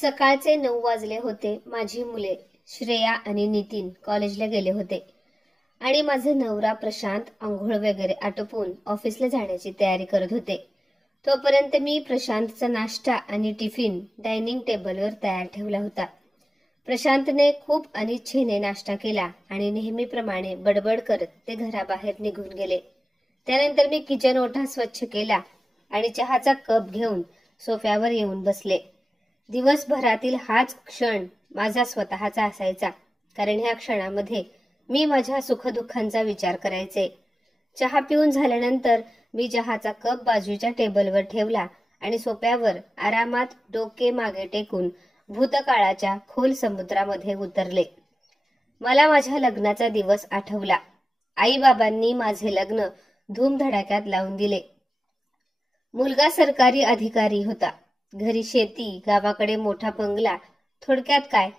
सकाळचे 9 वाजले होते. माझी मुले श्रेया आणि नितीन कॉलेजला गेले होते आणि माझा नवरा प्रशांत अंघोळ वगैरे आटोपून ऑफिसला जाण्याची तयारी करत होते. तोपर्यंत मी प्रशांतचा नाश्ता आणि टिफिन डायनिंग टेबलवर तयार ठेवला होता. प्रशांतने खूप अनिच्छेने नाश्ता केला आणि नेहमीप्रमाणे बडबड करत ते घराबाहेर निघून गेले. त्यानंतर मी किचन ओटा स्वच्छ केला आणि चहाचा कप घेऊन सोफ्यावर येऊन बसले. दिवसभरातील हाच क्षण माझा स्वतःचा असायचा, कारण ह्या क्षणामध्ये मी माझ्या सुखदुःखांचा विचार करायचे. चहा पिऊन झाल्यानंतर मी चहाचा कप बाजूच्या टेबलवर ठेवला आणि सोफ्यावर आरामात डोके मागे टेकून भूतकाळाच्या खोल समुद्रामध्ये उतरले. मला माझ्या लग्नाचा दिवस आठवला. आई बाबांनी माझे लग्न धूमधडाक्यात लावून दिले. मुलगा सरकारी अधिकारी होता. घरी शेती, गावाकडे मोठा बंगला. थोडक्यात काय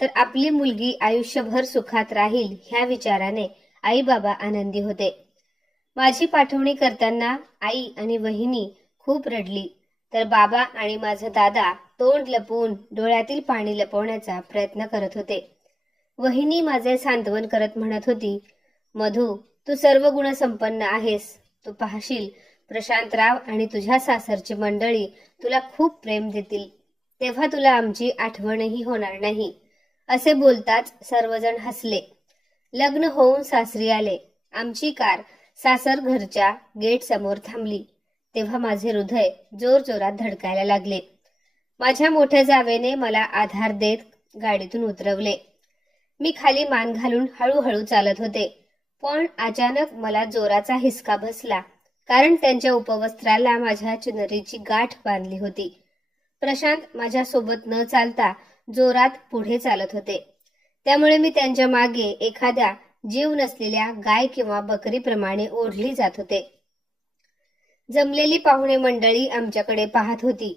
तर आपली मुलगी आयुष्यभर सुखात राहील ह्या विचाराने आई बाबा आनंदी होते. माझी पाठवणी करताना आई आणि वहिनी खूप रडली, तर बाबा आणि माझा दादा तोंड लपवून डोळ्यातील पाणी लपवण्याचा प्रयत्न करत होते. वहिनी माझे सांत्वन करत म्हणत होती, मधू, तू सर्व गुणसंपन्न आहेस. तू पाहशील प्रशांतराव आणि तुझ्या सासरची मंडळी तुला खूप प्रेम देतील, तेव्हा तुला आमची आठवणही होणार नाही. असे बोलताच सर्वजण हसले. लग्न होऊन सासरी आले. आमची कार सासर घरच्या गेट समोर थांबली. तेव्हा माझे हृदय जोरजोरात धडकायला लागले. माझ्या मोठ्या जावेने मला आधार देत गाडीतून उतरवले. मी खाली मान घालून हळूहळू चालत होते, पण अचानक मला जोराचा हिसका बसला, कारण त्यांच्या उपवस्त्राला माझ्या चुनरीची गाठ बांधली होती. प्रशांत माझ्या सोबत न चालता जोरात पुढे चालत होते, त्यामुळे मी त्यांच्या मागे एखाद्या जीव नसलेल्या गाय किंवा बकरीप्रमाणे ओढली जात होते. जमलेली पाहुणे मंडळी आमच्याकडे पाहत होती.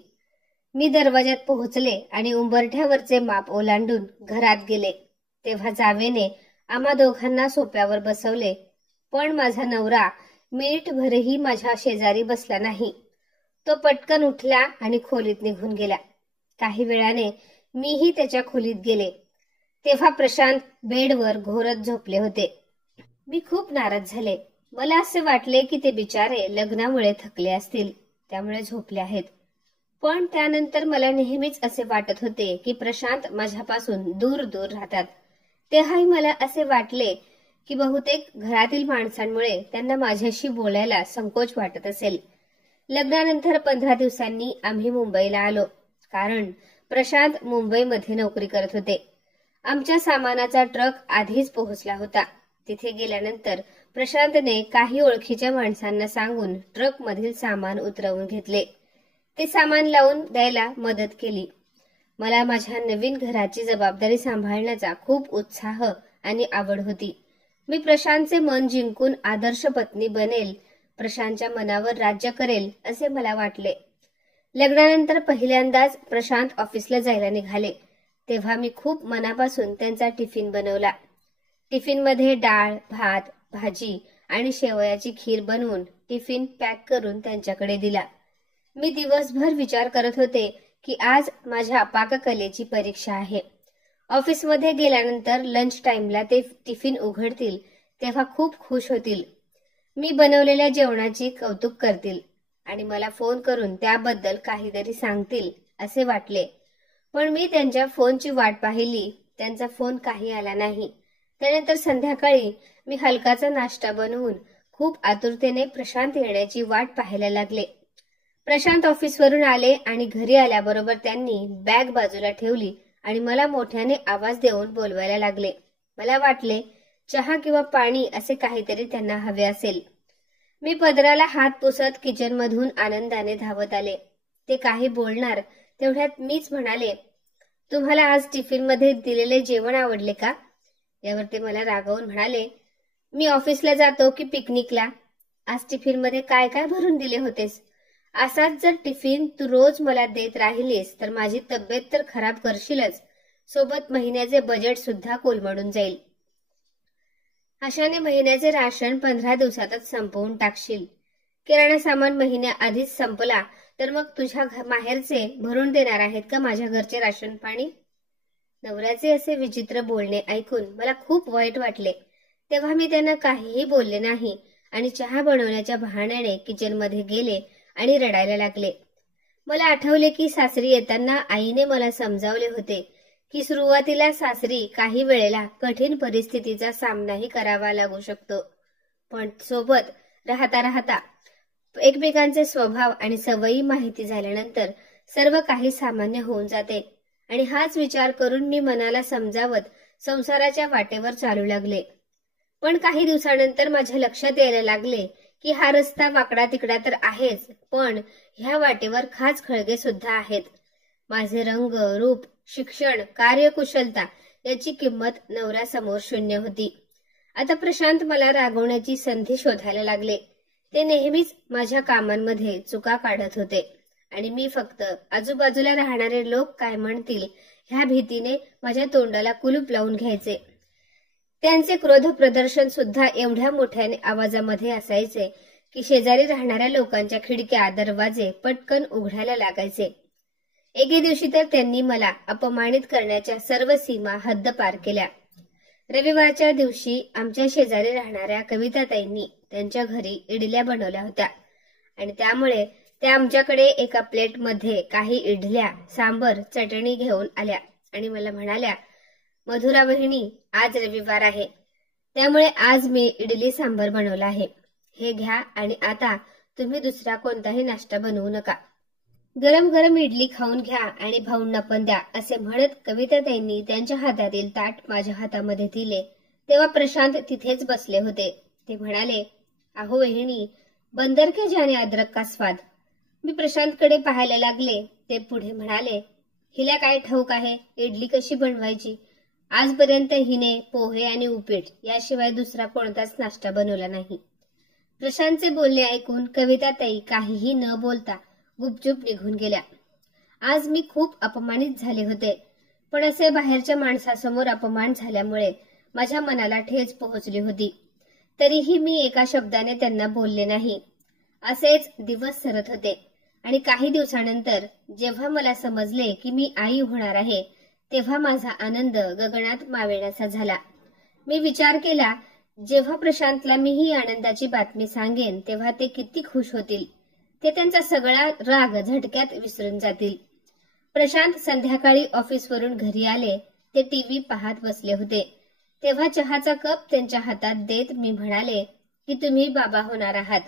मी दरवाजात पोहोचले आणि उंबरठ्यावरचे माप ओलांडून घरात गेले. तेव्हा जावेने आम्हा दोघांना सोफ्यावर बसवले, पण माझा नवरा मिनिटभरही माझ्या शेजारी बसला नाही. तो पटकन उठला आणि खोलीत निघून गेला. काही वेळाने मीही त्याच्या खोलीत गेले. तेव्हा प्रशांत बेडवर घोरत झोपले होते. मी खूप नाराज झाले. मला असे वाटले की ते बिचारे लग्नामुळे थकले असतील, त्यामुळे झोपले आहेत. पण त्यानंतर मला नेहमीच असे वाटत होते की प्रशांत माझ्यापासून दूर दूर राहतात. तेव्हाही मला असे वाटले की बहुतेक घरातील माणसांमुळे त्यांना माझ्याशी बोलायला संकोच वाटत असेल. लग्नानंतर 15 दिवसांनी आम्ही मुंबईला आलो, कारण प्रशांत मुंबईमध्ये नोकरी करत होते. आमच्या सामानाचा ट्रक आधीच पोहोचला होता. तिथे गेल्यानंतर प्रशांतने काही ओळखीच्या माणसांना सांगून ट्रक मधील सामान उतरवून घेतले. ते सामान लावून द्यायला मदत केली. मला माझ्या नवीन घराची जबाबदारी सांभाळण्याचा खूप उत्साह आणि आवड होती. मी प्रशांतचे मन जिंकून आदर्श पत्नी बनेल, प्रशांतच्या मनावर राज्य करेल असे मला वाटले. लग्नानंतर पहिल्यांदाच प्रशांत ऑफिसला जायला निघाले, तेव्हा मी खूप मनापासून त्यांचा टिफिन बनवला. टिफिनमध्ये डाळ, भात, भाजी आणि शेवयाची खीर बनवून टिफिन पॅक करून त्यांच्याकडे दिला. मी दिवसभर विचार करत होते की आज माझ्या पाककलेची परीक्षा आहे. ऑफिसमध्ये गेल्यानंतर लंच टाइमला ते टिफिन उघडतील तेव्हा खूप खुश होतील. मी बनवलेल्या जेवणाची कौतुक करतील आणि मला फोन करून त्याबद्दल काहीतरी सांगतील असे वाटले. पण मी त्यांच्या फोनची वाट पाहिली. त्यांचा फोन काही आला नाही. त्यानंतर संध्याकाळी मी हलकाचा नाश्ता बनवून खूप आतुरतेने प्रशांत येण्याची वाट पाहायला लागले. प्रशांत ऑफिसवरून आले आणि घरी आल्याबरोबर त्यांनी बॅग बाजूला ठेवली आणि मला मोठ्याने आवाज देऊन बोलवायला लागले. मला वाटले चहा किंवा पाणी असे काहीतरी त्यांना हवे असेल. मी पदराला हात पुसत किचनमधून आनंदाने धावत आले. ते काही बोलणार तेवढ्यात मीच म्हणाले, तुम्हाला आज टिफिनमध्ये दिलेले जेवण आवडले का? यावर ते मला रागावून म्हणाले, मी ऑफिसला जातो की पिकनिकला? आज टिफिनमध्ये काय काय भरून दिले होतेस? असाच जर टिफिन तू रोज मला देत राहिलीस तर माझी तब्येत तर खराब करशीलच, सोबत महिन्याचे बजेट सुद्धा कोलमडून जाईल. अशाने महिन्याचे राशन 15 दिवसातच संपवून टाकशील. किराणा सामान महिन्याआधीच संपला तर मग तुझ्या माहेरचे भरून देणार आहेत का माझ्या घरचे राशन पाणी? नवऱ्याचे असे विचित्र बोलणे ऐकून मला खूप वाईट वाटले. तेव्हा मी त्यांना काहीही बोलले नाही आणि चहा बनवण्याच्या बहाण्याने किचनमध्ये गेले आणि रडायला लागले. मला आठवले की सासरी येताना आईने मला समजावले होते की सुरुवातीला सासरी काही वेळेला कठीण परिस्थितीचा सामनाही करावा लागू शकतो, पण सोबत राहता राहता एकमेकांचे स्वभाव आणि सवयी माहिती झाल्यानंतर सर्व काही सामान्य होऊन जाते. आणि हाच विचार करून मी मनाला समजावत संसाराच्या वाटेवर चालू लागले. पण काही दिवसानंतर माझ्या लक्षात यायला लागले की हा रस्ता वाकडा तिकडा तर आहेच, पण ह्या वाटेवर खाच खळगे सुद्धा आहेत. माझे रंग, रूप, शिक्षण, कार्यकुशलता याची किंमत नवऱ्यासमोर शून्य होती. आता प्रशांत मला रागवण्याची संधी शोधायला लागले. ते नेहमीच माझ्या कामांमध्ये चुका काढत होते आणि मी फक्त आजूबाजूला राहणारे लोक काय म्हणतील ह्या भीतीने माझ्या तोंडाला कुलूप लावून घ्यायचे. त्यांचे क्रोध प्रदर्शन सुद्धा एवढ्या मोठ्याने आवाजामध्ये असायचे की शेजारी राहणाऱ्या लोकांच्या खिडक्या दरवाजे पटकन उघडायला लागायचे. एके दिवशी तर त्यांनी मला अपमानित करण्याच्या सर्व सीमा हद्दपार केल्या. रविवारच्या दिवशी आमच्या शेजारी राहणाऱ्या कविताताईंनी त्यांच्या घरी इडल्या बनवल्या होत्या आणि त्यामुळे त्या आमच्याकडे एका प्लेटमध्ये काही इडल्या, सांबर, चटणी घेऊन आल्या आणि मला म्हणाल्या, मधुरा बहिणी, आज रविवार आहे, त्यामुळे आज मी इडली सांबर बनवला आहे. हे घ्या आणि आता तुम्ही दुसरा कोणताही नाश्ता बनवू नका. गरम गरम इडली खाऊन घ्या आणि भाऊंना पण द्या, असे म्हणत कविताताईंनी त्यांच्या हातातील ताट माझ्या हातामध्ये दिले. तेव्हा प्रशांत तिथेच बसले होते. ते म्हणाले, अहो वहिनी, बंदर के जाने अदरक का स्वाद. मी प्रशांतकडे पाहायला लागले. ते पुढे म्हणाले, हिला काय ठाऊक आहे इडली कशी बनवायची. आजपर्यंत हिने पोहे आणि उपीट याशिवाय दुसरा कोणताच नाश्ता बनवला नाही. प्रशांतचे बोलणे ऐकून कविताताई काहीही न बोलता गुपचूप निघून गेल्या. आज मी खूप अपमानित झाले होते, पण असे बाहेरच्या माणसासमोर अपमान झाल्यामुळे माझ्या मनाला ठेच पोहोचली होती. तरीही मी एका शब्दाने त्यांना बोलले नाही. असेच दिवस सरत होते आणि काही दिवसानंतर जेव्हा मला समजले की मी आई होणार आहे, तेव्हा माझा आनंद गगनात मावेनासा झाला. मी विचार केला, जेव्हा प्रशांतला मी ही आनंदाची बातमी सांगेन तेव्हा ते किती खुश होतील. ते त्यांचा सगळा राग झटक्यात विसरून जातील. प्रशांत संध्याकाळी ऑफिसवरून घरी आले. ते टीव्ही पाहत बसले होते. तेव्हा चहाचा कप त्यांच्या हातात देत मी म्हणाले की तुम्ही बाबा होणार आहात.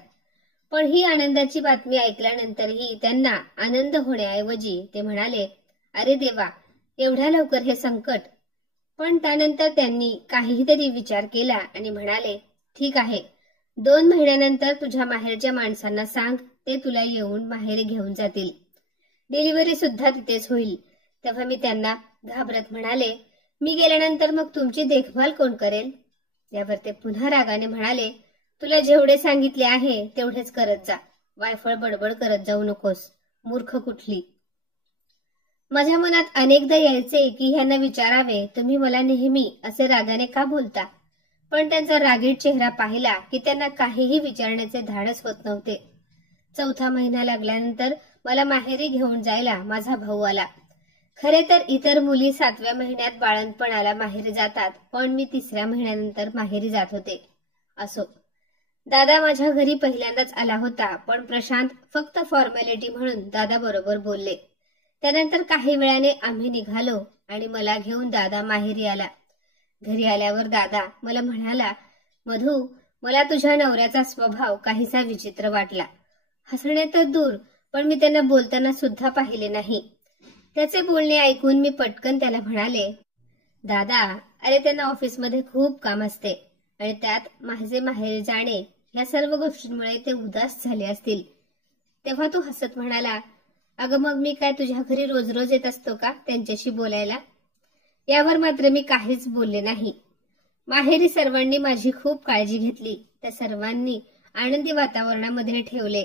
पण ही आनंदाची बातमी ऐकल्यानंतरही त्यांना आनंद होण्याऐवजी ते म्हणाले, अरे देवा, एवढ्या लवकर हे संकट. पण त्यानंतर त्यांनी काहीतरी विचार केला आणि म्हणाले, ठीक आहे, 2 महिन्यानंतर तुझ्या माहेरच्या माणसांना सांग, ते तुला येऊन माहेरी घेऊन जातील. डिलिव्हरी सुद्धा तिथेच होईल. तेव्हा मी त्यांना घाबरत म्हणाले, मी गेल्यानंतर मग तुमची देखभाल कोण करेल. यावर ते पुन्हा रागाने म्हणाले, तुला जेवढे सांगितले आहे तेवढेच करत जा, वायफळ बडबड करत जाऊ नकोस, मूर्ख कुठली. माझ्या मनात अनेकदा यायचे की ह्यांना विचारावे, तुम्ही मला नेहमी असे रागाने का बोलता. पण त्यांचा रागीट चेहरा पाहिला की त्यांना काहीही विचारण्याचे धाडस होत नव्हते. 4था महिना लागल्यानंतर मला माहेरी घेऊन जायला माझा भाऊ आला. खरे तर इतर मुली 7व्या महिन्यात बाळंतपणाला माहेरी जातात, पण मी 3ऱ्या महिन्यानंतर माहेरी जात होते. असो, दादा माझ्या घरी पहिल्यांदाच आला होता, पण प्रशांत फक्त फॉर्मॅलिटी म्हणून दादा बरोबर बोलले. त्यानंतर काही वेळाने आम्ही निघालो आणि मला घेऊन दादा माहेरी आला. घरी आल्यावर दादा मला म्हणाला, मधू, मला तुझ्या नवऱ्याचा स्वभाव काहीसा विचित्र वाटला. हसणे तर दूर, पण मी त्यांना बोलताना सुद्धा पाहिले नाही. त्याचे बोलणे ऐकून मी पटकन त्याला म्हणाले, दादा, अरे त्यांना ऑफिसमध्ये खूप काम असते आणि त्यात माझे माहेरी जाणे या सर्व गोष्टींमुळे ते उदास झाले असतील. तेव्हा तो हसत म्हणाला, अगं मग मी काय तुझ्या घरी रोज रोज येत असतो का त्यांच्याशी बोलायला. यावर मात्र मी काहीच बोलले नाही. माहेरी सर्वांनी माझी खूप काळजी घेतली. त्या सर्वांनी आनंदी वातावरणामध्ये ठेवले.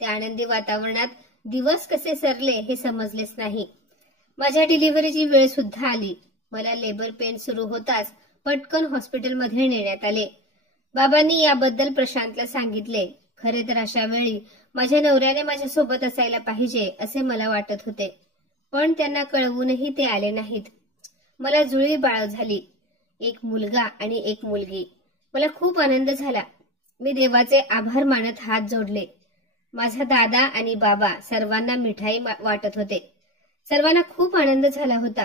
त्या आनंदी वातावरणात दिवस कसे सरले हे समजलेच नाही. माझ्या डिलिव्हरीची वेळ सुद्धा आली. मला लेबर पेन सुरू होताच पटकन हॉस्पिटलमध्ये नेण्यात आले. बाबांनी याबद्दल प्रशांतला सांगितले खरे तर अशा वेळी माझ्या नवऱ्याने माझ्यासोबत असायला पाहिजे असे मला वाटत होते, पण त्यांना कळवूनही ते आले नाहीत. मला जुळी बाळ झाली, एक मुलगा आणि एक मुलगी. मला खूप आनंद झाला. मी देवाचे आभार मानत हात जोडले. माझा दादा आणि बाबा सर्वांना मिठाई वाटत होते. सर्वांना खूप आनंद झाला होता.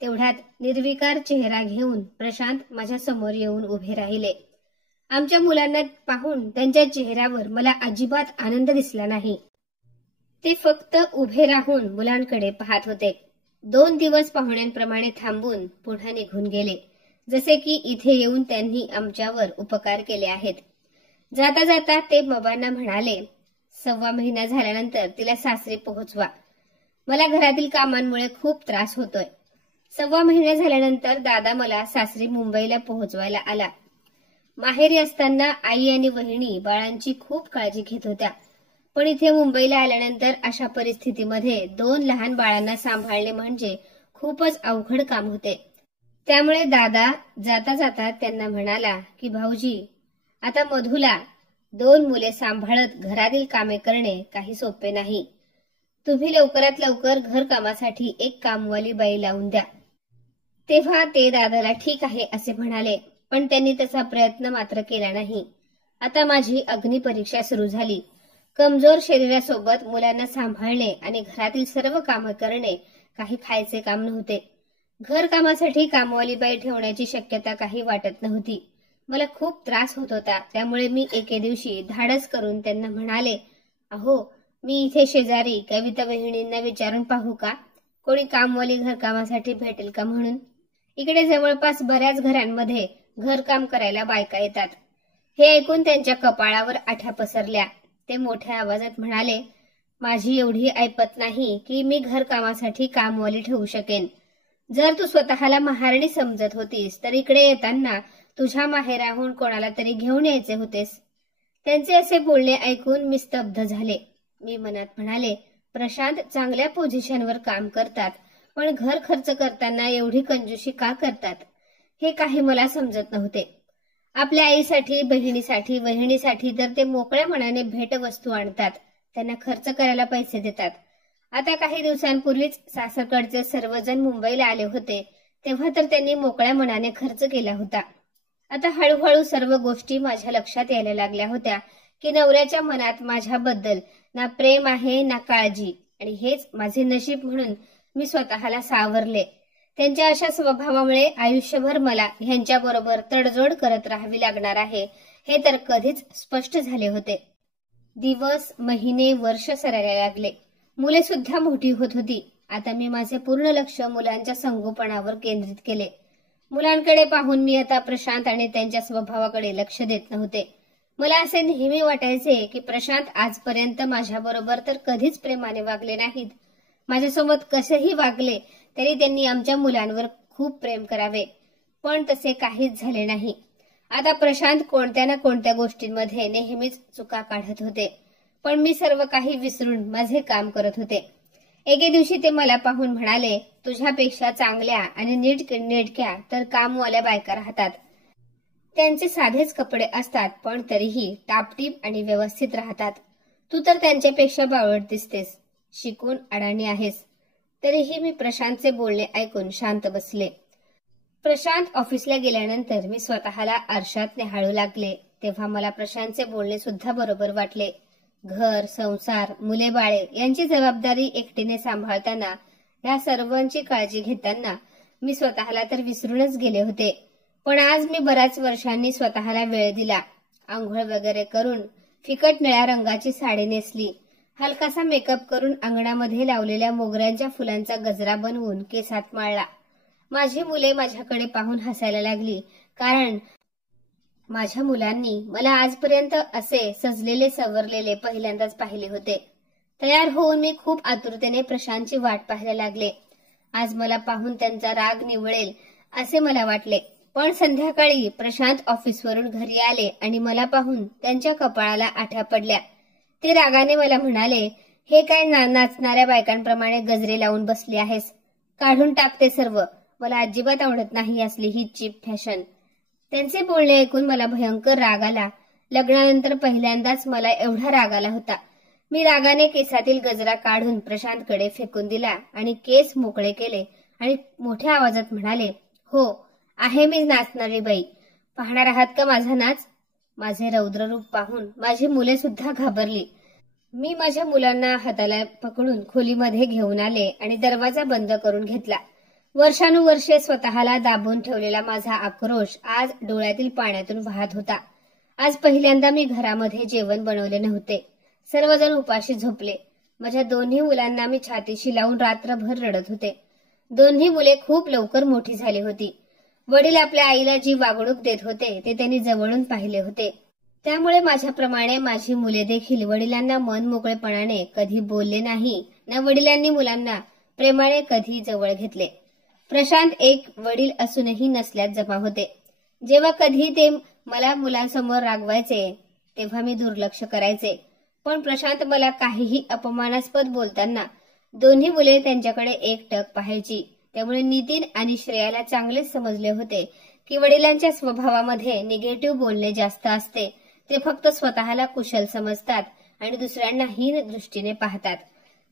तेवढ्यात निर्विकार चेहरा घेऊन प्रशांत माझ्या समोर येऊन उभे राहिले. आमच्या मुलांना पाहून त्यांच्या चेहऱ्यावर मला अजिबात आनंद दिसला नाही. ते फक्त उभे राहून मुलांकडे पाहत होते. 2 दिवस पाहुण्यांप्रमाणे थांबून पुन्हा निघून गेले, जसे की इथे येऊन त्यांनी आमच्यावर उपकार केले आहेत. जाता जाता ते बाबांना म्हणाले, 1.25 महिना झाल्यानंतर तिला सासरी पोहोचवा. मला घरातील कामांमुळे खूप त्रास होतोय. 1.25 महिना झाल्यानंतर दादा मला सासरी मुंबईला पोहोचवायला आला. माहेरी असताना आई आणि वहिनी बाळांची खूप काळजी घेत होत्या, पण इथे मुंबईला आल्यानंतर अशा परिस्थितीमध्ये 2 लहान बाळांना सांभाळणे म्हणजे खूपच अवघड काम होते. त्यामुळे दादा जाता जाता त्यांना म्हणाला की भाऊजी, आता मधूला 2 मुले सांभाळत घरातील कामे करणे काही सोपे नाही. तुम्ही लवकरात लवकर घर कामासाठी एक कामवाली बाई लावून द्या. तेव्हा ते दादाला ठीक आहे असे म्हणाले, पण त्यांनी तसा प्रयत्न मात्र केला नाही. आता माझी अग्निपरीक्षा सुरू झाली. कमजोर शरीरासोबत मुलांना सांभाळणे आणि घरातील सर्व कामे करणे काही खायचे काम नव्हते. घर कामासाठी कामवाली बाई ठेवण्याची शक्यता काही वाटत नव्हती. मला खूप त्रास होत होता. त्यामुळे मी एके दिवशी धाडस करून त्यांना म्हणाले, अहो, मी इथे शेजारी कविता वहिनींना विचारून पाहू का, कोणी कामवाली घरकामासाठी भेटेल का म्हणून. इकडे जवळपास बऱ्याच घरांमध्ये घरकाम करायला बायका येतात. हे ऐकून त्यांच्या कपाळावर आठ्या पसरल्या. ते मोठ्या आवाजात म्हणाले, माझी एवढी ऐपत नाही की मी घरकामासाठी कामवाली ठेवू शकेन. जर तू स्वतःला महाराणी समजत होतीस तर इकडे येताना तुझ्या माहेराहून कोणाला तरी घेऊन यायचे होतेस. त्यांचे असे बोलणे ऐकून मी स्तब्ध झाले. मी मनात म्हणाले, प्रशांत चांगल्या पोझिशनवर काम करतात, पण घर खर्च करताना एवढी कंजूसी का करतात हे काही मला समजत नव्हते. आपल्या आईसाठी, बहिणीसाठी, वहिनीसाठी तर ते मोकळ्या मनाने भेटवस्तू आणतात, त्यांना खर्च करायला पैसे देतात. आता काही दिवसांपूर्वीच सासरकडचे सर्वजण मुंबईला आले होते, तेव्हा तर त्यांनी मोकळ्या मनाने खर्च केला होता. आता हळूहळू सर्व गोष्टी माझ्या लक्षात यायला लागल्या होत्या की नवऱ्याच्या मनात माझ्याबद्दल ना प्रेम आहे ना काळजी, आणि हेच माझे नशीब म्हणून मी स्वतःला सावरले. त्यांच्या अशा स्वभावामुळे आयुष्यभर मला ह्यांच्याबरोबर तडजोड करत राहावी लागणार आहे हे तर कधीच स्पष्ट झाले होते. दिवस, महिने, वर्ष सरायला लागले. मुले सुद्धा मोठी होत होती. आता मी माझे पूर्ण लक्ष मुलांच्या संगोपनावर केंद्रित केले. मुलांकडे पाहून मी आता प्रशांत आणि त्यांच्या स्वभावाकडे लक्ष देत नव्हते. मला असे नेहमी वाटायचे की प्रशांत आजपर्यंत माझ्याबरोबर तर कधीच प्रेमाने वागले नाहीत. माझ्यासोबत कसेही वागले तरी त्यांनी आमच्या मुलांवर खूप प्रेम करावे, पण तसे काहीच झाले नाही. आता प्रशांत कोणत्या ना कोणत्या गोष्टींमध्ये नेहमीच चुका काढत होते, पण मी सर्व काही विसरून माझे काम करत होते. एके दिवशी ते मला पाहून म्हणाले, तुझ्यापेक्षा चांगल्या आणि नेटक्या तर कामवाल्या बायका राहतात. त्यांचे साधेच कपडे असतात, पण तरीही टापटीप आणि व्यवस्थित राहतात. तू तर त्यांच्यापेक्षा बावळट दिसतेस, शिकून अडाणी आहेस. तरीही मी प्रशांतचे बोलणे ऐकून शांत बसले. प्रशांत ऑफिसला गेल्यानंतर मी स्वतःला आरशात निहाळू लागले. तेव्हा मला प्रशांतचे बोलणे सुद्धा बरोबर वाटले. घर, संसार, मुले बाळे यांची जबाबदारी एकटीने सांभाळताना, या सर्वांची काळजी घेताना मी स्वतःला तर विसरूनच गेले होते. पण आज मी बऱ्याच वर्षांनी स्वतःला वेळ दिला. आंघोळ वगैरे करून फिकट निळ्या रंगाची साडी नेसली. हलकासा मेकअप करून अंगणामध्ये लावलेल्या मोगऱ्यांच्या फुलांचा गजरा बनवून केसात माळला. माझी मुले माझ्याकडे पाहून हसायला लागली, कारण माझ्या मुलांनी मला आजपर्यंत असे सजलेले सवरलेले पहिल्यांदाच पाहिले होते. तयार होऊन मी खूप आतुरतेने प्रशांतची वाट पाहायला लागले. आज मला पाहून त्यांचा राग निवळेल असे मला वाटले. पण संध्याकाळी प्रशांत ऑफिसवरून घरी आले आणि मला पाहून त्यांच्या कपाळाला आठ्या पडल्या. ते रागाने मला म्हणाले, हे काय नाचणाऱ्या बायकांप्रमाणे गजरे लावून बसली आहेस, काढून टाकते सर्व. मला अजिबात आवडत नाही असली ही चीप फॅशन. त्यांचे बोलणे ऐकून मला भयंकर राग आला. लग्नानंतर पहिल्यांदाच मला एवढा राग आला होता. मी रागाने केसातील गजरा काढून प्रशांतकडे फेकून दिला आणि केस मोकळे केले आणि मोठ्या आवाजात म्हणाले, हो, आहे मी नाचणारी बाई. पाहणार आहात का माझा नाच? माझे रौद्र रूप पाहून माझी मुले सुद्धा घाबरली. मी माझ्या मुलांना हाताला पकडून खोलीमध्ये घेऊन आले आणि दरवाजा बंद करून घेतला. वर्षानुवर्षे स्वतःला दाबून ठेवलेला माझा आक्रोश आज डोळ्यातील पाण्यातून वाहत होता. आज पहिल्यांदा मी घरामध्ये जेवण बनवले नव्हते. सर्वजण उपाशी झोपले. माझ्या दोन्ही मुलांना मी छातीशी लावून रात्रभर रडत होते. दोन्ही मुले खूप लवकर मोठी झाली होती. वडील आपल्या आईला जी वागणूक देत होते ते त्यांनी जवळून पाहिले होते. त्यामुळे माझ्याप्रमाणे माझी मुले देखील वडिलांना मन मोकळेपणाने कधी बोलले नाही, ना वडिलांनी मुलांना प्रेमाने कधी जवळ घेतले. प्रशांत एक वडील असूनही नसल्यात जमा होते. जेव्हा कधी ते मला मुलांसमोर रागवायचे तेव्हा मी दुर्लक्ष करायचे. पण प्रशांत मला काहीही अपमानास्पद बोलताना दोन्ही मुले त्यांच्याकडे एकटक पाहायची. त्यामुळे नितीन आणि श्रेयाला चांगलेच समजले होते की वडिलांच्या स्वभावामध्ये निगेटिव्ह बोलणे जास्त असते. ते फक्त स्वतःला कुशल समजतात आणि दुसऱ्यांना हीन दृष्टीने पाहतात.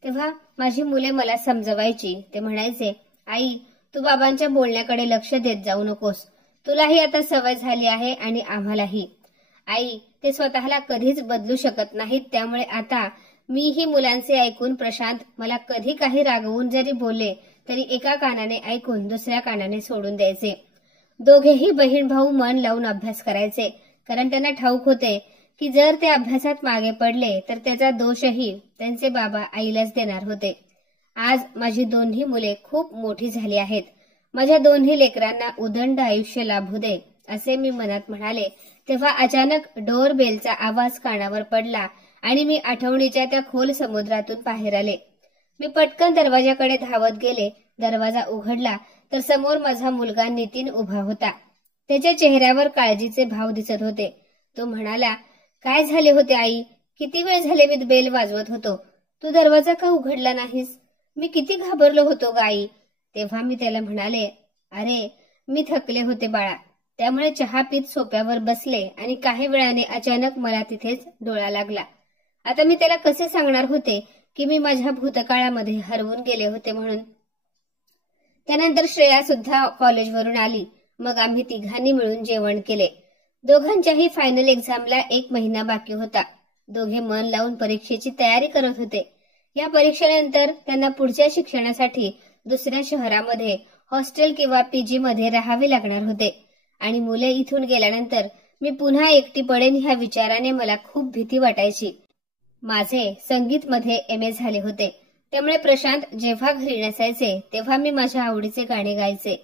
तेव्हा माझी मुले मला समजवायची. ते म्हणायचे, आई, तू बाबांच्या बोलण्याकडे लक्ष देत जाऊ नकोस. तुलाही आता सवय झाली आहे आणि आम्हालाही. आई, ते स्वतःला कधीच बदलू शकत नाहीत. त्यामुळे आता मीही मुलांचे ऐकून प्रशांत मला कधी काही रागवून जरी बोलले तरी एका कानाने ऐकून दुसऱ्या कानाने सोडून द्यायचे. दोघेही बहीण भाऊ मन लावून अभ्यास करायचे, कारण त्यांना ठाऊक होते की जर ते अभ्यासात मागे पडले तर त्याचा दोषही त्यांचे बाबा आईलाच देणार होते. आज माझी दोन्ही मुले खूप मोठी झाली आहेत. माझ्या दोन्ही लेकरांना उदंड आयुष्य लाभू दे असे मी मनात म्हणाले. तेव्हा अचानक डोअर बेलचा आवाज कानावर पडला आणि मी आठवणीच्या त्या खोल समुद्रातून बाहेर आले. मी पटकन दरवाजाकडे धावत गेले. दरवाजा उघडला तर समोर माझा मुलगा नितीन उभा होता. त्याच्या चेहऱ्यावर काळजीचे भाव दिसत होते. तो म्हणाला, काय झाले होते आई? किती वेळ झाले मी बेल वाजवत होतो. तू दरवाजा का उघडला नाहीस? मी किती घाबरलो होतो ग आई. तेव्हा मी त्याला म्हणाले, अरे, मी थकले होते बाळा. त्यामुळे चहा पीत सोप्यावर बसले आणि काही वेळाने अचानक मला तिथेच डोळा लागला. आता मी त्याला कसे सांगणार होते की मी माझ्या भूतकाळामध्ये हरवून गेले होते म्हणून. त्यानंतर श्रेया सुद्धा कॉलेजवरून आली. मग आम्ही तिघांनी मिळून जेवण केले. दोघांच्याही फायनल एक्झामला 1 महिना बाकी होता. दोघे मन लावून परीक्षेची तयारी करत होते. या परीक्षेनंतर त्यांना पुढच्या शिक्षणासाठी दुसऱ्या शहरामध्ये हॉस्टेल किंवा पीजी मध्ये राहावे लागणार होते आणि मुले इथून गेल्यानंतर मी पुन्हा एकटी पडेन ह्या विचाराने मला खूप भीती वाटायची. माझे संगीत मध्ये MA झाले होते. त्यामुळे प्रशांत जेव्हा घरी नसायचे तेव्हा मी माझ्या आवडीचे गाणे गायचे.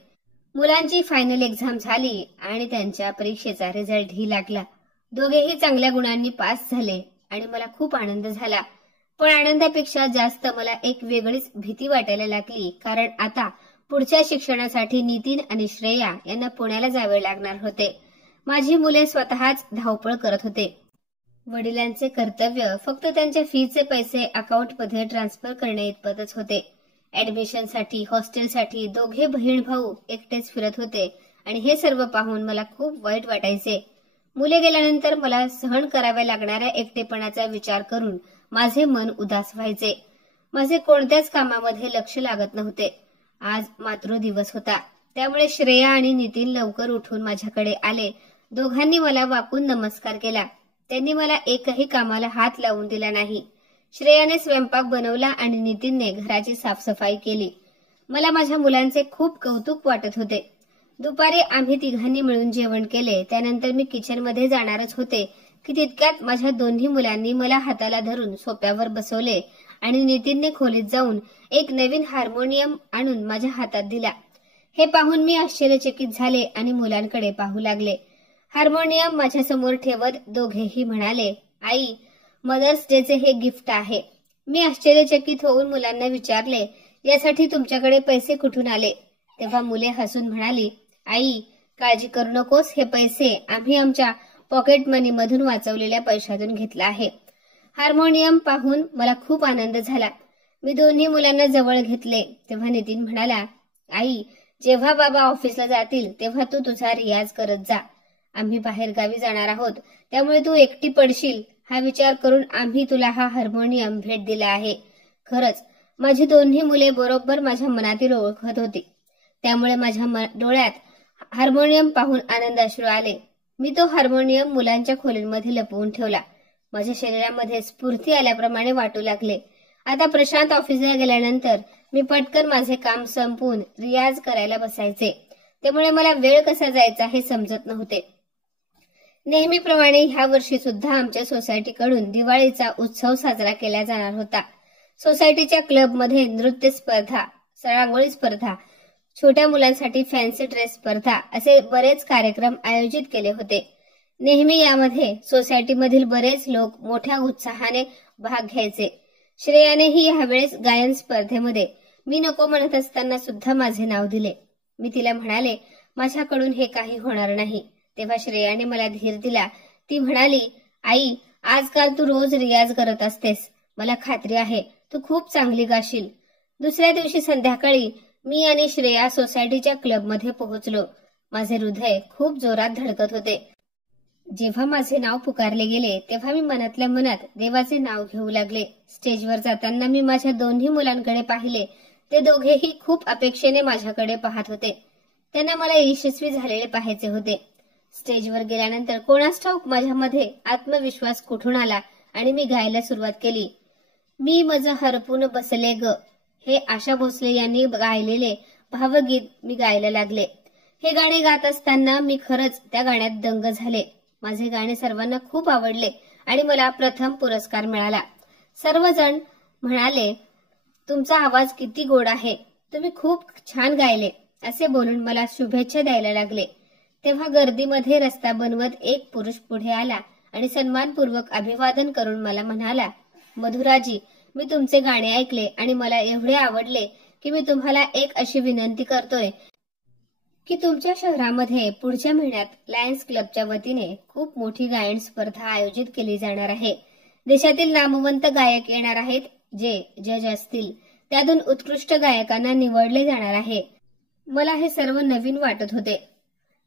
मुलांची फायनल एक्झाम झाली आणि त्यांच्या परीक्षेचा रिझल्टही लागला. दोघेही चांगल्या गुणांनी पास झाले आणि मला खूप आनंद झाला. पण आनंदापेक्षा जास्त मला एक वेगळीच भीती वाटायला लागली, कारण आता पुढच्या शिक्षणासाठी नितीन आणि श्रेया यांना पुण्याला जावे लागणार होते. माझी मुले स्वतःच धावपळ करत होते. वडिलांचे कर्तव्य फक्त त्यांच्या फीचे पैसे अकाउंटमध्ये ट्रान्सफर करणे इतपतच होते. ऍडमिशनसाठी, हॉस्टेलसाठी दोघे बहीण भाऊ एकटेच फिरत होते आणि हे सर्व पाहून मला खूप वाईट वाटायचे. मुले गेल्यानंतर मला सहन कराव्या लागणाऱ्या एकटेपणाचा विचार करून माझे मन उदास व्हायचे. माझे कोणत्याच कामामध्ये लक्ष लागत नव्हते. आज मातृदिवस होता. त्यामुळे श्रेया आणि नितीन लवकर उठून माझ्याकडे आले. दोघांनी मला वाकून नमस्कार केला. त्यांनी मला एकही कामाला हात लावून दिला नाही. श्रेयाने स्वयंपाक बनवला आणि नितीनने घराची साफसफाई केली. मला माझ्या मुलांचे खूप कौतुक वाटत होते. दुपारी आम्ही तिघांनी मिळून जेवण केले. त्यानंतर मी किचनमध्ये जाणारच होते की तितक्यात माझ्या दोन्ही मुलांनी मला हाताला धरून सोप्यावर बसवले आणि नितीनने खोलीत जाऊन एक नवीन हार्मोनियम आणून माझ्या हातात दिला. हे पाहून मी आश्चर्यचकित झाले आणि मुलांकडे पाहू लागले. हार्मोनियम माझ्यासमोर ठेवत दोघेही म्हणाले, आई, मदर्स डेचे हे गिफ्ट आहे. मी आश्चर्यचकित होऊन मुलांना विचारले, यासाठी तुमच्याकडे पैसे कुठून आले? तेव्हा मुले हसून म्हणाली, आई, काळजी करू नकोस, हे पैसे आम्ही आमच्या पॉकेट मनी मधून वाचवलेल्या पैशातून घेतला आहे. हार्मोनियम पाहून मला खूप आनंद झाला. मी दोन्ही मुलांना जवळ घेतले. तेव्हा नितीन म्हणाला, आई, जेव्हा बाबा ऑफिसला जातील तेव्हा तू तुझा रियाज करत जा. आम्ही बाहेर गावी जाणार आहोत, त्यामुळे तू एकटी पडशील हा विचार करून आम्ही तुला हा हार्मोनियम भेट दिला आहे. खरंच माझी दोन्ही मुले बरोबर माझ्या मनातील ओळखत होती, त्यामुळे माझ्या डोळ्यात हार्मोनियम पाहून आनंदाश्रू आले. मी तो हार्मोनियम मुलांच्या खोलीमध्ये लपवून ठेवला. माझ्या शरीरामध्ये स्फूर्ती आल्याप्रमाणे वाटू लागले. आता प्रशांत ऑफिसला गेल्यानंतर मी पटकन माझे काम संपवून रियाज करायला बसायचे, त्यामुळे मला वेळ कसा जायचा हे समजत नव्हते. नेहमीप्रमाणे ह्या वर्षी सुद्धा आमच्या सोसायटीकडून दिवाळीचा उत्सव साजरा केला जाणार होता. सोसायटीच्या क्लबमध्ये नृत्य स्पर्धा, रांगोळी स्पर्धा, छोट्या मुलांसाठी फॅन्सी ड्रेस स्पर्धा असे बरेच कार्यक्रम आयोजित केले होते. नेहमी यामध्ये सोसायटीमधील बरेच लोक मोठ्या उत्साहाने भाग घ्यायचे. श्रेयानेही यावेळेस गायन स्पर्धेमध्ये मी नको म्हणत असताना सुद्धा माझे नाव दिले. मी तिला म्हणाले, माझ्याकडून हे काही होणार नाही. तेव्हा श्रेयाने मला धीर दिला. ती म्हणाली, आई, आजकाल तू रोज रियाज करत असतेस. मला खात्री आहे तू खूप चांगली गाशील. दुसऱ्या दिवशी संध्याकाळी मी आणि श्रेया सोसायटीच्या क्लबमध्ये पोहोचलो. माझे हृदय खूप जोरात धडकत होते. जेव्हा माझे नाव पुकारले गेले तेव्हा मी मनातल्या मनात देवाचे नाव घेऊ लागले. स्टेजवर जाताना मी माझ्या दोन्ही मुलांकडे पाहिले. ते दोघेही खूप अपेक्षेने माझ्याकडे पाहत होते. त्यांना मला यशस्वी झालेले पाहायचे होते. स्टेजवर गेल्यानंतर कोणास ठाऊक माझ्यामध्ये आत्मविश्वास कुठून आला आणि मी गायला सुरुवात केली. मी मज हरपून बसले ग हे आशा भोसले यांनी गायलेले भावगीत मी गायला लागले. हे गाणे गात असताना मी खरंच त्या गाण्यात दंग झाले. माझे गाणे सर्वांना खूप आवडले आणि मला प्रथम पुरस्कार मिळाला. सर्वजण म्हणाले, तुमचा आवाज किती गोड आहे, तुम्ही खूप छान गायले असे बोलून मला शुभेच्छा द्यायला लागले. तेव्हा गर्दीमध्ये रस्ता बनवत एक पुरुष पुढे आला आणि सन्मानपूर्वक अभिवादन करून मला म्हणाला, मधुराजी, मी तुमचे गाणे ऐकले आणि मला एवढे आवडले की मी तुम्हाला एक अशी विनंती करतोय की तुमच्या शहरामध्ये पुढच्या महिन्यात लायन्स क्लबच्या वतीने खूप मोठी गायन स्पर्धा आयोजित केली जाणार आहे. देशातील नामवंत गायक येणार आहेत, जे जज असतील. त्यातून उत्कृष्ट गायकांना निवडले जाणार आहे. मला हे सर्व नवीन वाटत होते.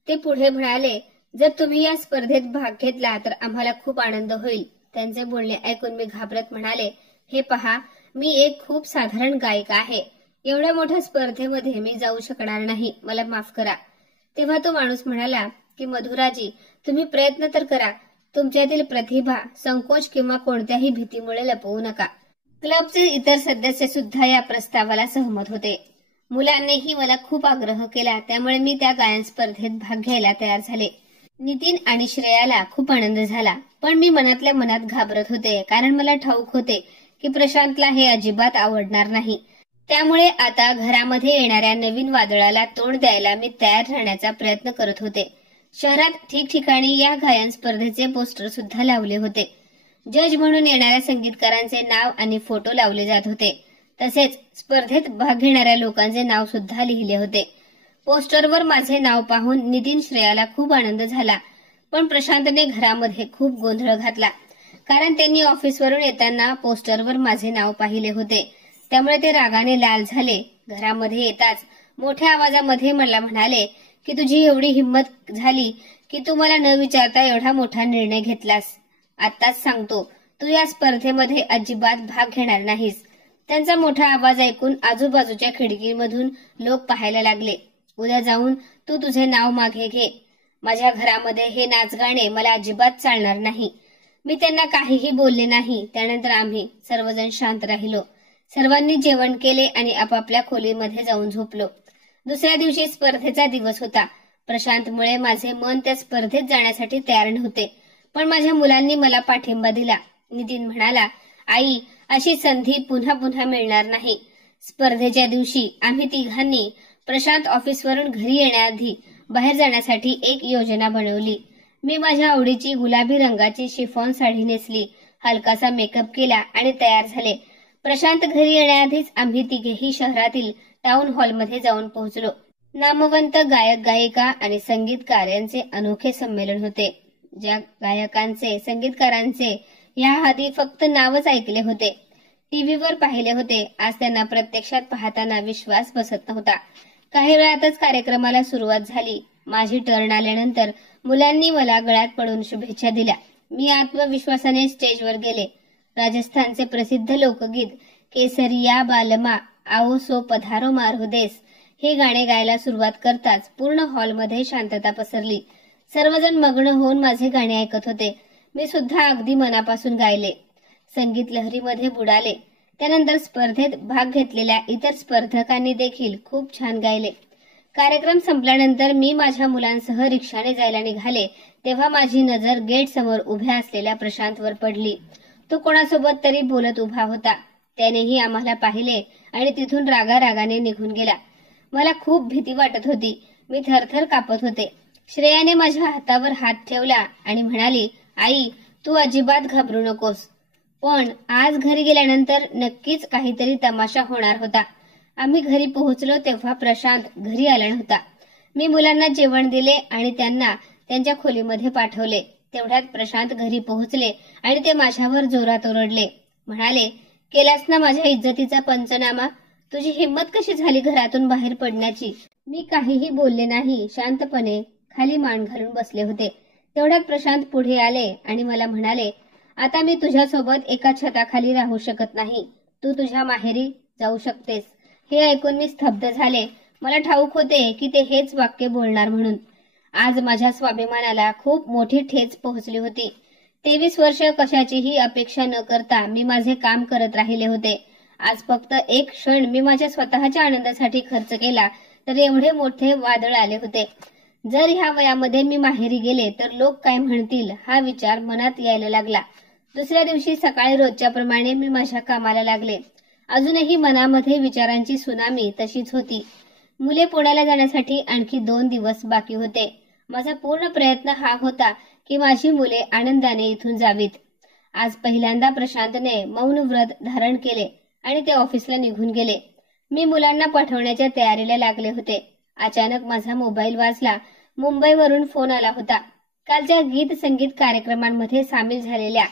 ते पुढे म्हणाले, जर तुम्ही या स्पर्धेत भाग घेतला तर आम्हाला खूप आनंद होईल. त्यांचे बोलणे ऐकून मी घाबरत म्हणाले, हे पहा, मी एक खूप साधारण गायिका आहे. एवढ्या मोठ्या स्पर्धेमध्ये मी जाऊ शकणार नाही, मला माफ करा. तेव्हा तो माणूस म्हणाला की मधुराजी, तुम्ही प्रयत्न तर करा. तुमच्यातील प्रतिभा, संकोच किंवा कोणत्याही भीतीमुळे लपवू नका. क्लबचे इतर सदस्य सुद्धा या प्रस्तावाला सहमत होते. मुलांनीही मला खूप आग्रह केला, त्यामुळे मी त्या गायन स्पर्धेत भाग घ्यायला तयार झाले. नितीन आणि श्रेयाला खूप आनंद झाला, पण मी मनातल्या मनात घाबरत होते, कारण मला ठाऊक होते की प्रशांतला हे अजिबात आवडणार नाही. त्यामुळे आता घरामध्ये येणाऱ्या नवीन वादळाला तोंड द्यायला मी तयार राहण्याचा प्रयत्न करत होते. शहरात ठिकठिकाणी या गायन स्पर्धेचे पोस्टर सुद्धा लावले होते. जज म्हणून येणाऱ्या संगीतकारांचे नाव आणि फोटो लावले जात होते. तसेच स्पर्धेत भाग घेणाऱ्या लोकांचे नाव सुद्धा लिहिले होते. पोस्टरवर माझे नाव पाहून नितीन श्रेयाला खूप आनंद झाला, पण प्रशांतने घरामध्ये खूप गोंधळ घातला, कारण त्यांनी ऑफिसवरून येताना पोस्टरवर माझे नाव पाहिले होते. त्यामुळे ते रागाने लाल झाले. घरामध्ये येताच मोठ्या आवाजामध्ये मला म्हणाले की तुझी एवढी हिंमत झाली की तू मला न विचारता एवढा मोठा निर्णय घेतलास. आत्ताच सांगतो, तू या स्पर्धेमध्ये अजिबात भाग घेणार नाहीस. त्यांचा मोठा आवाज ऐकून आजूबाजूच्या खिडकीमधून लोक पाहायला लागले. उद्या जाऊन तू तुझे नाव मागे घे. माझ्या घरामध्ये हे नाचगाणे मला अजिबात चालणार नाही. मी त्यांना काहीही बोलले नाही. त्यानंतर आम्ही सर्वजण शांत राहिलो. सर्वांनी जेवण केले आणि आपापल्या खोलीमध्ये जाऊन झोपलो. दुसऱ्या दिवशी स्पर्धेचा दिवस होता. प्रशांतमुळे माझे मन त्या स्पर्धेत जाण्यासाठी तयार नव्हते, पण माझ्या मुलांनी मला पाठिंबा दिला. नितीन म्हणाला, आई, अशी संधी पुन्हा पुन्हा मिळणार नाही. स्पर्धेच्या दिवशी आम्ही तिघांनी प्रशांत ऑफिसवरून घरी येण्याआधी बाहेर जाण्यासाठी एक योजना बनवली. मी माझ्या आवडीची गुलाबी रंगाची शिफॉन साडी नेसली, हलकासा मेकअप केला आणि तयार झाले. प्रशांत घरी येण्याआधीच आम्ही तिघेही शहरातील टाउन हॉलमध्ये जाऊन पोहोचलो. नामवंत गायक गायिका आणि संगीतकार यांचे अनोखे संमेलन होते. ज्या गायकांचे, संगीतकारांचे याआधी फक्त नावच ऐकले होते, टीव्हीवर पाहिले होते, आज त्यांना प्रत्यक्षात पाहताना विश्वास बसत नव्हता. काही वेळातच कार्यक्रमाला सुरुवात झाली. माझी टर्न आल्यानंतर मुलांनी मला गळ्यात पडून शुभेच्छा दिल्या. मी आत्मविश्वासाने स्टेजवर गेले. राजस्थानचे प्रसिद्ध लोकगीत केसरिया बालमा आओ सो पधारो मारुदेस हे गाणे गायला सुरुवात करताच पूर्ण हॉलमध्ये शांतता पसरली. सर्वजण मग्न होऊन माझे गाणे ऐकत होते. मी सुद्धा अगदी मनापासून गायले. संगीत लहरीमध्ये बुडाले. त्यानंतर स्पर्धेत भाग घेतलेल्या इतर स्पर्धकांनी देखील खूप छान गायले. कार्यक्रम संपल्यानंतर मी माझ्या मुलांसह रिक्षाने जायला निघाले तेव्हा माझी नजर गेट समोर उभ्या असलेल्या प्रशांतवर पडली. तो कोणासोबत तरी बोलत उभा होता. त्यानेही आम्हाला पाहिले आणि तिथून रागारागाने निघून गेला. मला खूप भीती वाटत होती. मी थरथर कापत होते. श्रेयाने माझ्या हातावर हात ठेवला आणि म्हणाली, आई तू अजिबात घाबरू नकोस. पण आज घरी गेल्यानंतर नक्कीच काहीतरी तमाशा होणार होता. आम्ही घरी पोहोचलो तेव्हा प्रशांत घरी आला नव्हता. मी मुलांना जेवण दिले आणि त्यांना त्यांच्या खोलीमध्ये पाठवले. तेवढ्यात प्रशांत घरी पोहोचले आणि ते माझ्यावर जोरात ओरडले. म्हणाले, केलास ना माझ्या इज्जतीचा पंचनामा? तुझी हिंमत कशी झाली घरातून बाहेर पडण्याची? मी काहीही बोलले नाही. शांतपणे खाली मान घालून बसले होते. तेवढ्यात प्रशांत पुढे आले आणि मला म्हणाले, आता मी तुझ्यासोबत एका छताखाली राहू शकत नाही. तू तुझ्या माहेरी जाऊ शकतेस. हे ऐकून मी स्तब्ध झाले. मला ठाऊक होते की ते हेच वाक्य बोलणार म्हणून. आज माझ्या स्वाभिमानाला खूप मोठी ठेच पोहोचली होती. 23 वर्ष कशाचीही अपेक्षा न करता मी माझे काम करत राहिले होते. आज फक्त एक क्षण मी माझ्या स्वतःच्या आनंदासाठी खर्च केला तर एवढे मोठे वादळ आले होते. जर ह्या वयामध्ये मी माहेरी गेले तर लोक काय म्हणतील हा विचार मनात यायला लागला. दुसऱ्या दिवशी सकाळी रोजच्या प्रमाणे मी माझ्या कामाला लागले. अजूनही मनामध्ये विचारांची सुनामी तशीच होती. मुले पुण्याला जाण्यासाठी आणखी 2 दिवस बाकी होते. माझा पूर्ण प्रयत्न हा होता की माझी मुले आनंदाने इथून जावीत. आज पहिल्यांदा प्रशांतने मौन व्रत धारण केले आणि ते ऑफिसला निघून गेले. मी मुलांना पाठवण्याच्या तयारीला लागले होते. अचानक माझा मोबाईल वाजला. मुंबईवरून फोन आला होता. कालच्या गीत संगीत कार्यक्रमांमध्ये सामील झालेल्या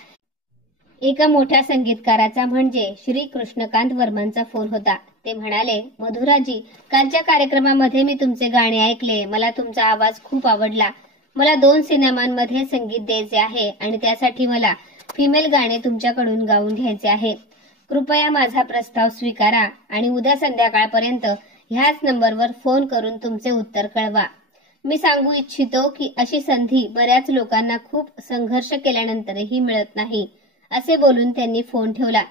एका मोठ्या संगीतकाराचा म्हणजे श्री कृष्णकांत वर्मांचा फोन होता. ते म्हणाले, मधुराजी, कालच्या कार्यक्रमामध्ये मी तुमचे गाणे ऐकले. मला तुमचा आवाज खूप आवडला. मला 2 सिनेमांमध्ये संगीत द्यायचे आहे आणि त्यासाठी मला फिमेल गाणे तुमच्याकडून गाऊन घ्यायचे आहे. कृपया माझा प्रस्ताव स्वीकारा आणि उद्या संध्याकाळपर्यंत ह्याच नंबरवर फोन करून तुमचे उत्तर कळवा. मी सांगू इच्छितो की अशी संधी बऱ्याच लोकांना खूप संघर्ष केल्यानंतरही मिळत नाही. असे बोलून त्यांनी फोन ठेवला.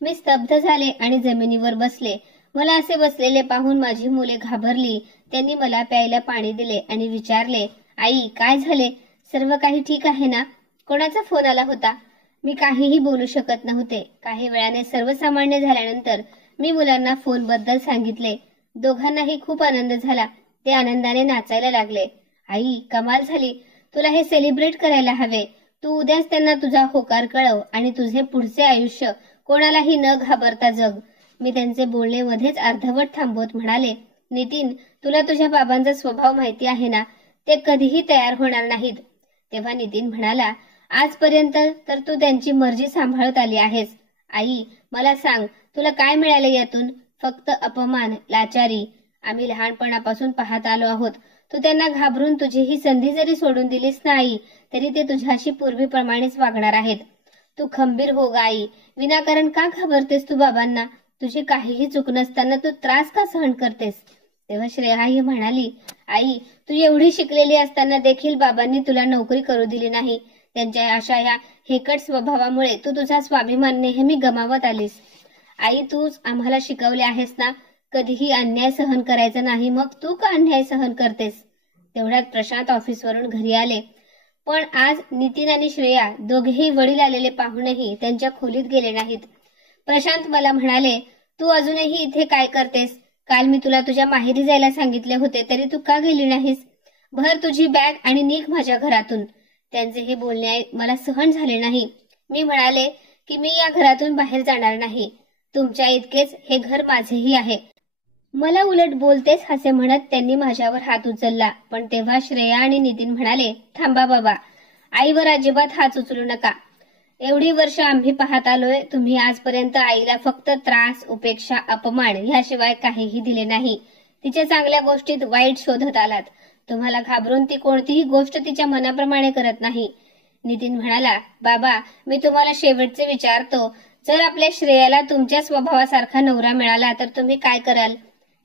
मी स्तब्ध झाले आणि जमिनीवर बसले. मला असे बसलेले पाहून माझी मुले घाबरली. त्यांनी मला प्यायला पाणी दिले आणि विचारले, आई काय झाले? सर्व काही ठीक आहे ना? कोणाचा फोन आला होता? मी काहीही बोलू शकत नव्हते. काही वेळाने सर्वसामान्य झाल्यानंतर मी मुलांना फोन बद्दल सांगितले. दोघांनाही खूप आनंद झाला. ते आनंदाने नाचायला लागले. आई कमाल झाली. तुला हे सेलिब्रेट करायला हवे. तू उद्याच त्यांना तुझा होकार कळव आणि तुझे पुढचे आयुष्य कोणालाही न घाबरता जग. मी त्यांचे बोलणे मध्येच अर्धवट थांबवत म्हणाले, नितीन, तुला तुझ्या बाबांचा स्वभाव माहिती आहे ना? ते कधीही तयार होणार नाहीत. तेव्हा नितीन म्हणाला, आजपर्यंत तर तू त्यांची मर्जी सांभाळत आली आहेस. आई मला सांग, तुला काय मिळाले यातून? फक्त अपमान, लाचारी. आम्ही लहानपणापासून पाहत आलो आहोत. तू त्यांना घाबरून तुझी ही संधी जरी सोडून दिलीस ना आई, तरी ते तुझ्याशी पूर्वीप्रमाणेच वागणार आहेत. तू खंबीर हो ग आई. विनाकारण का घाबरतेस तू बाबांना? तुझी काहीही चूक नसताना तू त्रास का सहन करतेस? तेव्हा श्रेया ही म्हणाली, आई तू एवढी शिकलेली असताना देखील बाबांनी तुला नोकरी करू दिली नाही. त्यांच्या अशा या हेकट स्वभावामुळे तू तुझा स्वाभिमान नेहमी गमावत आलीस. आई तूच आम्हाला शिकवले आहेस ना, कधीही अन्याय सहन करायचा नाही. मग तू का अन्याय सहन करतेस? तेवढ्यात प्रशांत ऑफिसवरून घरी आले. पण आज नितीन आणि श्रेया दोघेही वडील आलेले पाहूनही त्यांच्या खोलीत गेले नाहीत. प्रशांत मला म्हणाले, तू अजूनही इथे काय करतेस? काल मी तुला तुझ्या माहेरी जायला सांगितले होते तरी तू का गेली नाहीस? भर तुझी बॅग आणि निघ माझ्या घरातून. त्यांचे हे बोलणे मला सहन झाले नाही. मी म्हणाले की मी या घरातून बाहेर जाणार नाही. तुमच्या इतकेच हे घर माझेही आहे. मला उलट बोलतेस असे म्हणत त्यांनी माझ्यावर हात उचलला. पण तेव्हा श्रेया आणि नितीन म्हणाले, थांबा बाबा, आईवर अजिबात हात उचलू नका. एवढी वर्ष आम्ही पाहत आलोय. तुम्ही आजपर्यंत आईला फक्त त्रास, उपेक्षा, अपमान ह्याशिवाय काहीही दिले नाही. तिच्या चांगल्या गोष्टीत वाईट शोधत आलात. तुम्हाला घाबरून ती कोणतीही गोष्ट तिच्या मनाप्रमाणे करत नाही. नितीन म्हणाला, बाबा मी तुम्हाला शेवटचे विचारतो, जर आपल्या श्रेयाला तुमच्या स्वभावासारखा नवरा मिळाला तर तुम्ही काय कराल?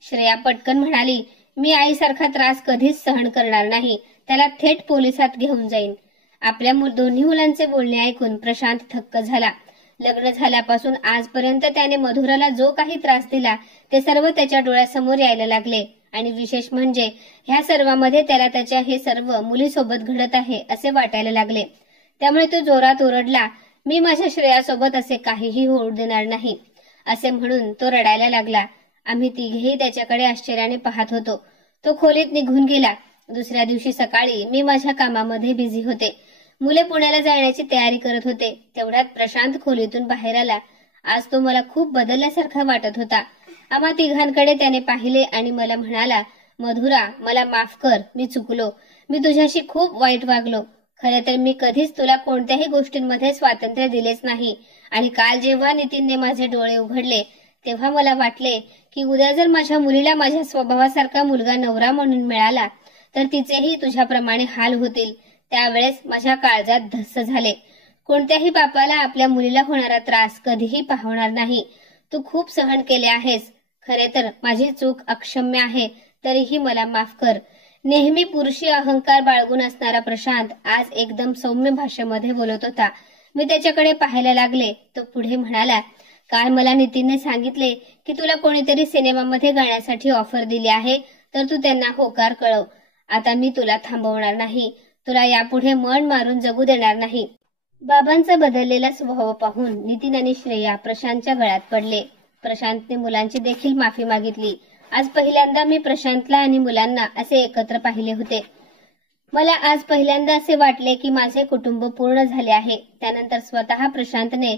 श्रेया पटकन म्हणाली, मी आईसारखा त्रास कधीच सहन करणार नाही, त्याला थेट पोलिसात घेऊन जाईन. आपल्या दोन्ही मुलांचे बोलणे ऐकून प्रशांत थक्क झाला. लग्न झाल्यापासून आजपर्यंत त्याने मधुराला जो काही त्रास दिला ते सर्व त्याच्या डोळ्यासमोर यायला लागले आणि विशेष म्हणजे ह्या सर्वांमध्ये त्याला त्याच्या हे सर्व मुलीसोबत घडत आहे असे वाटायला लागले. त्यामुळे तो जोरात ओरडला, मी माझ्या श्रेयासोबत असे काहीही होऊ देणार नाही. असे म्हणून तो रडायला लागला. आम्ही तिघेही त्याच्याकडे आश्चर्याने पाहत होतो. तो खोलीत निघून गेला. दुसऱ्या दिवशी सकाळी मी माझ्या कामामध्ये बिझी होते. मुले पुण्याला जाण्याची तयारी करत होते. तेवढ्यात प्रशांत खोलीतून बाहेर आला. आज तो मला खूप बदलल्यासारखा वाटत होता. आम्हा तिघांकडे त्याने पाहिले आणि मला म्हणाला, मधुरा मला माफ कर, मी चुकलो. मी तुझ्याशी खूप वाईट वागलो. खरे तर मी कधीच तुला कोणत्याही गोष्टींमध्ये स्वातंत्र्य दिलेच नाही. आणि काल जेव्हा नितीनने माझे डोळे उघडले तेव्हा मला वाटले की उद्या जर माझ्या मुलीला माझ्या स्वभावासारखा मुलगा नवरा म्हणून मिळाला तर तिचेही तुझ्याप्रमाणे हाल होतील. त्यावेळेस माझ्या काळजात धस्स झाले. कोणत्याही बापाला आपल्या मुलीला होणारा त्रास कधीही पाहणार नाही. तू खूप सहन केले आहेस. खरे तर माझी चूक अक्षम्य आहे, तरीही मला माफ कर. नेहमी पुरुषी अहंकार बाळगून असणारा प्रशांत आज एकदम सौम्य भाषेमध्ये बोलत होता. मी त्याच्याकडे पाहायला लागले. तो पुढे म्हणाला, काल मला नितीनने सांगितले की तुला कोणीतरी सिनेमामध्ये गाण्यासाठी ऑफर दिली आहे, तर तू त्यांना होकार कळव. आता मी तुला थांबवणार नाही. तुला यापुढे मन मारून जगू देणार नाही. बाबांचा बदललेला स्वभाव पाहून नितीन आणि श्रेया प्रशांतच्या गळ्यात पडले. प्रशांतने मुलांची देखील माफी मागितली. आज पहिल्यांदा मी प्रशांतला आणि मुलांना असे एकत्र पाहिले होते. मला आज पहिल्यांदा असे वाटले की माझे कुटुंब पूर्ण झाले आहे. त्यानंतर स्वतः प्रशांतने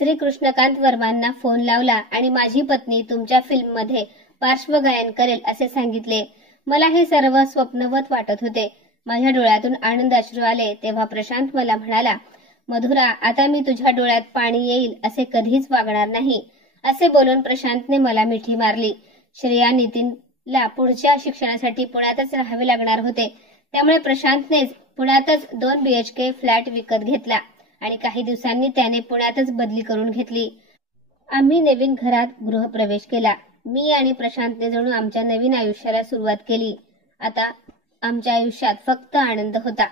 श्री कृष्णकांत वर्मांना फोन लावला आणि माझी पत्नी तुमच्या फिल्ममध्ये पार्श्वगायन करेल असे सांगितले. मला हे सर्व स्वप्नवत वाटत होते. माझ्या डोळ्यातून आनंद अश्रू आले. तेव्हा प्रशांत मला म्हणाला, मधुरा आता मी तुझ्या डोळ्यात पाणी येईल असे कधीच वागणार नाही. असे बोलून प्रशांतने मला मिठी मारली. श्रेया नितीनला पुढच्या शिक्षणासाठी पुण्यातच राहावे लागणार होते. त्यामुळे प्रशांतने पुण्यातच 2 BHK फ्लॅट विकत घेतला आणि काही दिवसांनी त्याने पुण्यातच बदली करून घेतली. आम्ही नवीन घरात गृहप्रवेश केला. मी आणि प्रशांतने जणू आमच्या नवीन आयुष्याला सुरुवात केली. आता आमच्या आयुष्यात फक्त आनंद होता.